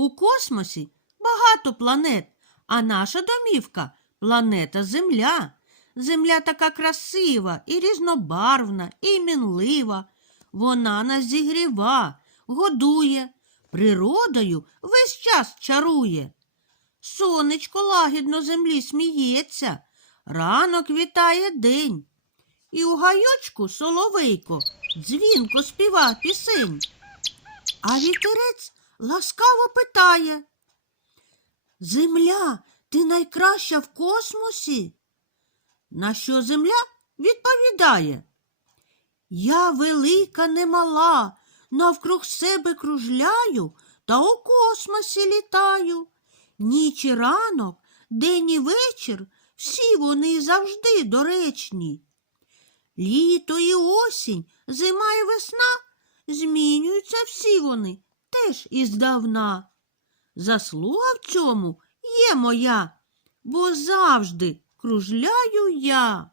У космосі багато планет, а наша домівка планета Земля. Земля така красива і різнобарвна, і мінлива. Вона нас зігріва, годує, природою весь час чарує. Сонечко лагідно землі сміється, ранок вітає день. І у гайочку соловейко дзвінко співа пісень. А вітерець ласкаво питає. Земля, ти найкраща в космосі? На що земля відповідає? Я велика немала, навкруг себе кружляю та у космосі літаю. Ніч і ранок, день і вечір, всі вони завжди доречні. Літо і осінь, зима і весна змінюються всі вони теж іздавна. Заслуга в цьому є моя, бо завжди кружляю я.